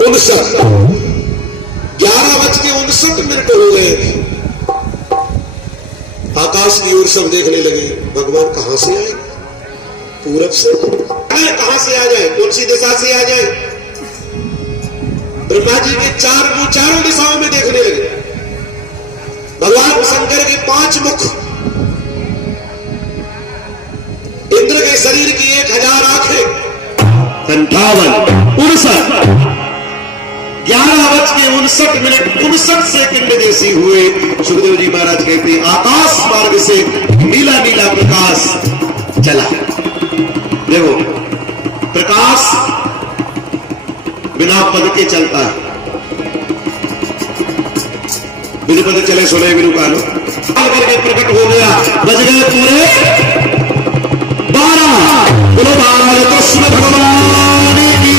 59 11:59 हो गए। आकाश की ओर सब देखने लगे, भगवान कहां से आए? पूरब से। कहां से आ जाए? कौन सी दिशा से आ जाए? ब्रह्मा जी के चारों दिशाओं में देखने लगे। भगवान शंकर के 5 मुख, इंद्र के शरीर की 1000 आंखें, 58 59 11:59 जैसी हुए। सुखदेव जी महाराज कहते आकाश मार्ग से नीला नीला प्रकाश चला। देखो प्रकाश बिना पद के चलता है। बिना पद चले सोने बिनु कालो करके प्रकट हो गया। बज गए पूरे 12। बोलो बालकृष्ण भगवान की।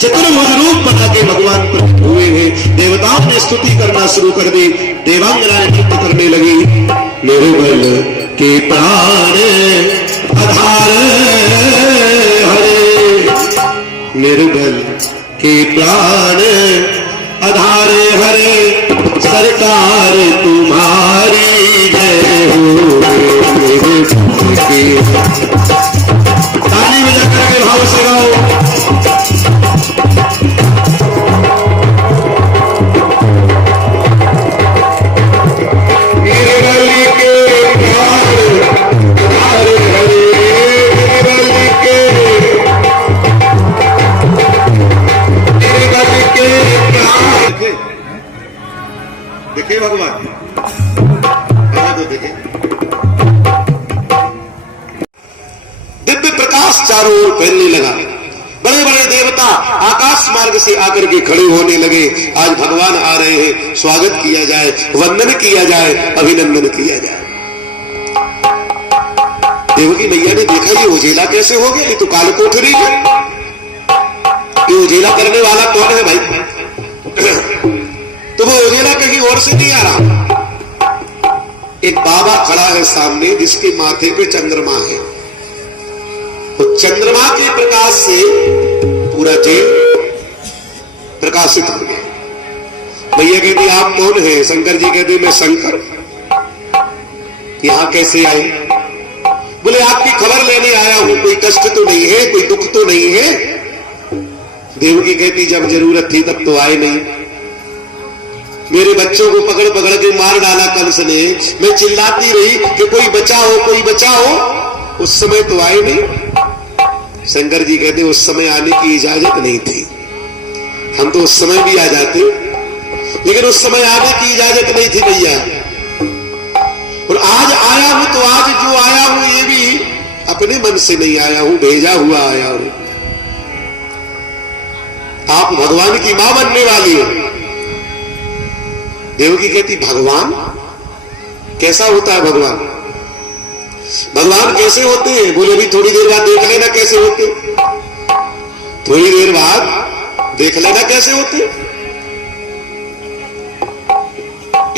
चतुर्भुज रूप बना के भगवान प्रकट हुए हैं। देवताओं ने स्तुति करना शुरू कर दी। देवांगनाएं नृत्य करने लगी। मेरे बल के प्राण आधार हरे, निर्बल के प्राण आधार हरे, सरकार तुम्हारी जय हो। ताली बजा करके भाव से गाओ। देखे भगवान तो देखे दिव्य प्रकाश चारों ओर फैलने लगा। बड़े बड़े देवता आकाश मार्ग से आकर के खड़े होने लगे। आज भगवान आ रहे हैं, स्वागत किया जाए, वंदन किया जाए, अभिनंदन किया जाए। देवकी मैया ने देखा ये उजेला कैसे हो गया? ये तो काल कोठरी है। ये उजेला करने वाला कौन है भाई? तो वो उजेला कहीं और से नहीं आ रहा। एक बाबा खड़ा है सामने जिसके माथे पे चंद्रमा है। तो चंद्रमा के प्रकाश से पूरा जेल प्रकाशित हो गया। भैया कहती आप कौन है? शंकर जी कहते मैं शंकर। यहां कैसे आए? बोले आपकी खबर लेने आया हूं। कोई कष्ट तो नहीं है? कोई दुख तो नहीं है? देवकी कहती जब जरूरत थी तब तो आए नहीं। मेरे बच्चों को पकड़ पकड़ के मार डाला कंस ने। मैं चिल्लाती रही कि कोई बचाओ, कोई बचाओ। उस समय तो आए नहीं। शंकर जी कहते उस समय आने की इजाजत नहीं थी। हम तो उस समय भी आ जाते, लेकिन उस समय आने की इजाजत नहीं थी भैया। और आज आया हूं तो आज जो आया हूं ये भी अपने मन से नहीं आया हूं, भेजा हुआ आया हूं। आप भगवान की मां बनने वाली हो। देवकी कहती भगवान कैसा होता है? भगवान कैसे होते हैं? बोले भी थोड़ी देर बाद देख लेना कैसे होते। थोड़ी देर बाद देख लेना कैसे होते।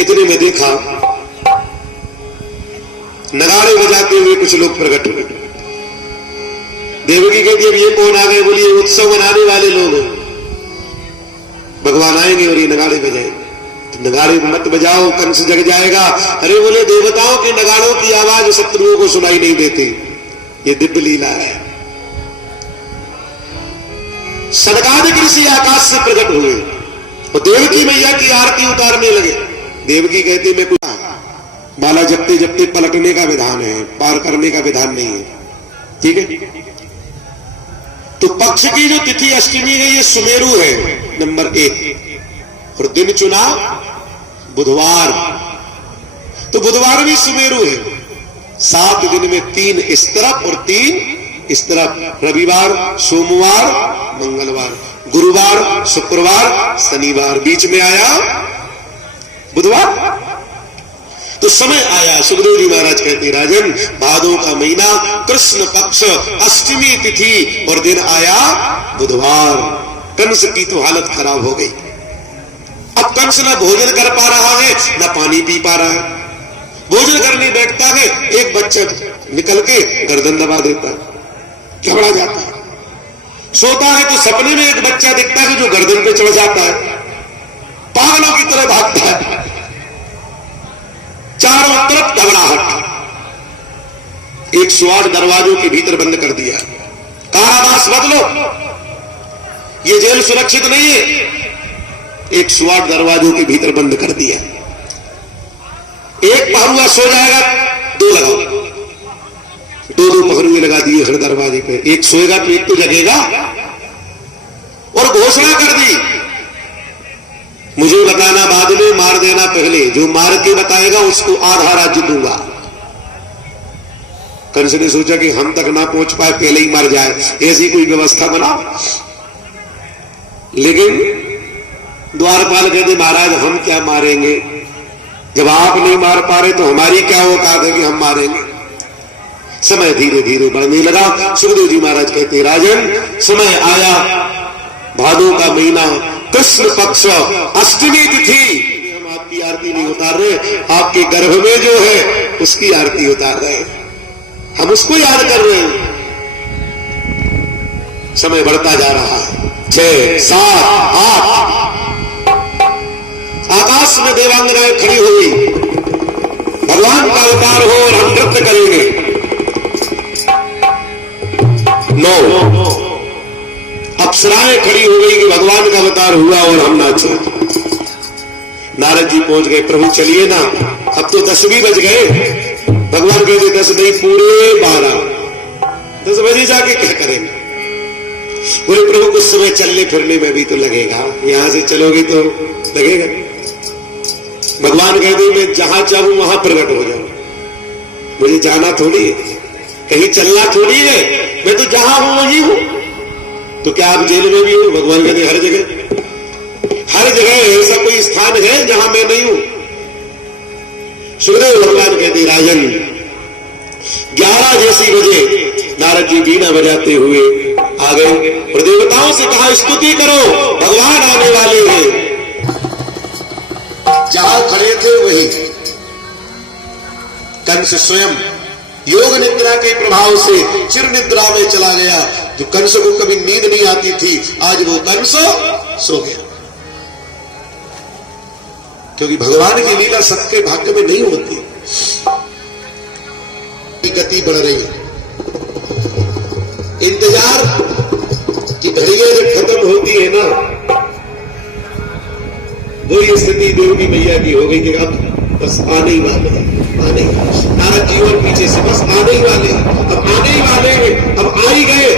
इतने में देखा नगाड़े बजाते हुए कुछ लोग प्रकट हुए। देवकी कहती अब ये कौन आ गए? बोली ये उत्सव मनाने वाले लोग हैं। भगवान आएंगे और ये नगाड़े बजाएंगे। नगाड़े मत बजाओ, कंस जग जाएगा। अरे बोले देवताओं के नगाड़ों की आवाज शत्रुओं को सुनाई नहीं देती। ये दिव्य लीला है। सनकादिक ऋषि आकाश से प्रकट हुए और देवकी मैया की आरती उतारने लगे। देवकी कहती मैं कुछ बाला जपते जपते पलटने का विधान है, पार करने का विधान नहीं है। ठीक है। तो पक्ष की जो तिथि अष्टमी है ये सुमेरु है नंबर 1 और दिन चुना बुधवार। तो बुधवार भी सुमेरु है। 7 दिन में 3 इस तरफ और 3 इस तरफ। रविवार, सोमवार, मंगलवार, गुरुवार, शुक्रवार, शनिवार, बीच में आया बुधवार। तो समय आया। सुखदेव जी महाराज कहते राजन भादों का महीना, कृष्ण पक्ष, अष्टमी तिथि और दिन आया बुधवार। कंस की तो हालत खराब हो गई। अब कंस ना भोजन कर पा रहा है, ना पानी पी पा रहा है। भोजन करने बैठता है, एक बच्चा निकल के गर्दन दबा देता है, घबरा जाता है। सोता है तो सपने में एक बच्चा दिखता है जो गर्दन पे चढ़ जाता है, पागलों की तरह भागता है, चारों तरफ घबराहट। 108 दरवाजों के भीतर बंद कर दिया। कारावास बदलो, ये जेल सुरक्षित नहीं है। 108 दरवाजों के भीतर बंद कर दिया। एक पहरुआ सो जाएगा, 2 लगाओ, 2 पहरुए लगा दिए हर दरवाजे पे। एक सोएगा तो एक तो जगेगा। और घोषणा कर दी, मुझे बताना बाद में, मार देना पहले। जो मार के बताएगा उसको आधा राज्य दूंगा। कंस ने सोचा कि हम तक ना पहुंच पाए, पहले ही मर जाए, ऐसी कोई व्यवस्था बनाओ। लेकिन द्वारपाल कहते महाराज हम क्या मारेंगे, जब आप नहीं मार पा रहे तो हमारी क्या औकात है कि हम मारेंगे। समय धीरे धीरे बढ़ने लगा। सुखदेव जी महाराज कहते राजन, समय आया, भादों का महीना, कृष्ण पक्ष, अष्टमी तिथि। हम आपकी आरती नहीं उतार रहे, आपके गर्भ में जो है उसकी आरती उतार रहे हैं, हम उसको याद कर रहे हैं। समय बढ़ता जा रहा है। 6, 7, 8 आकाश में देवांगनाएं खड़ी हो गई। भगवान का अवतार हो और हम नृत्य करेंगे। 9 अप्सराएं खड़ी हो गई कि भगवान का अवतार हुआ और हम नाचो। नारद जी पहुंच गए, प्रभु चलिए ना, अब तो 10 भी बज गए। भगवान कहते 10 नहीं, पूरे 12। 10 बजे जाके क्या करेंगे। बोले प्रभु कुछ समय चलने फिरने में भी तो लगेगा, यहां से चलोगे तो लगेगा। भगवान कहते मैं जहां चाहूं वहां प्रकट हो जाऊं, मुझे जाना थोड़ी है, कहीं चलना थोड़ी है, मैं तो जहां हूं वही हूं। तो क्या आप जेल में भी हो? भगवान कहते हर जगह ऐसा कोई स्थान है जहां मैं नहीं हूं। सुखदेव भगवान कहते राजन 11 जैसी बजे नारद जी वीणा बजाते हुए आ गए और देवताओं से कहा स्तुति करो, भगवान आने वाले हैं। जहां खड़े थे वही कंस स्वयं योग निद्रा के प्रभाव से चिर निद्रा में चला गया। जो कंस को कभी नींद नहीं आती थी, आज वो कंस सो गया। क्योंकि भगवान की लीला सबके भाग्य में नहीं होती। गति बढ़ रही है, इंतजार की घड़ियां जब खत्म होती है ना, वही स्थिति देवी मैया की हो गई कि अब बस आने ही वाले हैं, आने। नारद जी और पीछे से बस आने ही वाले हैं, अब आने ही वाले हैं, अब आ ही गए।